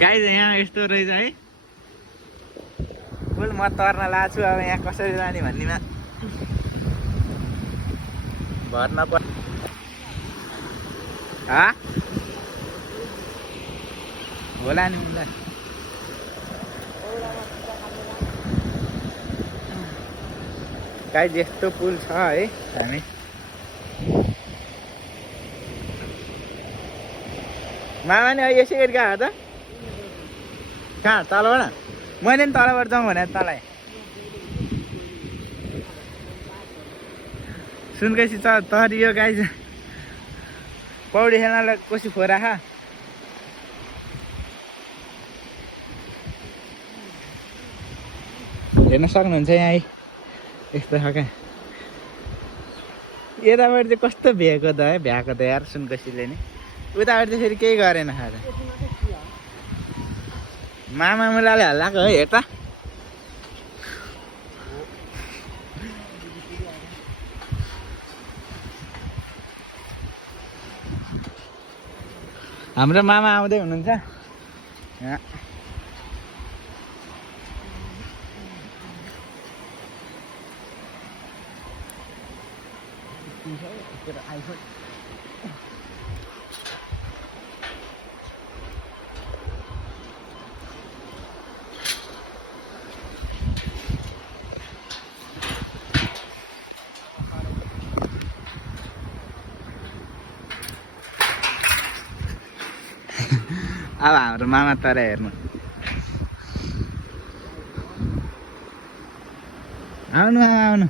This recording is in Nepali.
गाइज यहाँ यस्तो रहेछ है फुल म तर्न लाग्छु अब यहाँ कसरी जाने भन्नेमा भर नपर होला नि उनलाई गाइज यस्तो पुल छ है हामी मामा नि यसै गरी गएको त कहाँ तलबाट मैले नि तलबाट जाउँ भने तँलाई सुनकेसी तरियो गाइज पौडी खेल्नलाई कोसी फोरा खा हेर्न सक्नुहुन्छ यहाँ यस्तो छ क्या यताबाट चाहिँ कस्तो भ्याएको त है भ्याएको त यार सुनकोसीले नि उताबाट चाहिँ फेरि केही गरेन खाएर मामा मुलाले हल्लाएको है हेर त हाम्रो मामा आउँदै हुनुहुन्छ यहाँ अब हाम्रो मामा तर हेर्नु आउनु आउनु